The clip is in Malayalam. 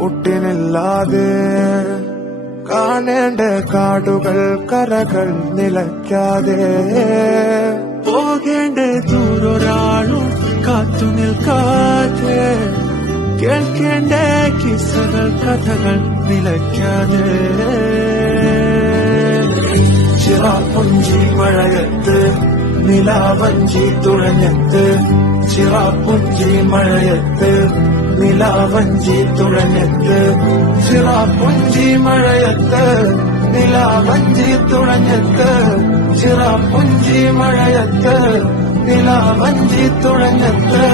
ഒട്ടിനില്ലാതെ കാണേണ്ട കാടുകൾ കരകൾ നിലയ്ക്കാതെ പോകേണ്ട ദൂരൊരാളും കാത്തു നിൽക്കാതെ കേൾക്കേണ്ട കിസ്സകൾ കഥകൾ നിലയ്ക്കാതെ ചിറാപ്പുഞ്ചി മഴയത്ത് നിലാവഞ്ചി തുഴഞ്ഞത്ത് ചിറാപ്പുഞ്ചി മഴയത്ത് നിലാവഞ്ചി തുഴഞ്ഞത്ത് ചിറാപ്പുഞ്ചി മഴയത്ത് നിലാവഞ്ചി തുഴഞ്ഞത്ത് ചിറാപ്പുഞ്ചി മഴയത്ത് നിലാവഞ്ചി തുഴഞ്ഞത്ത്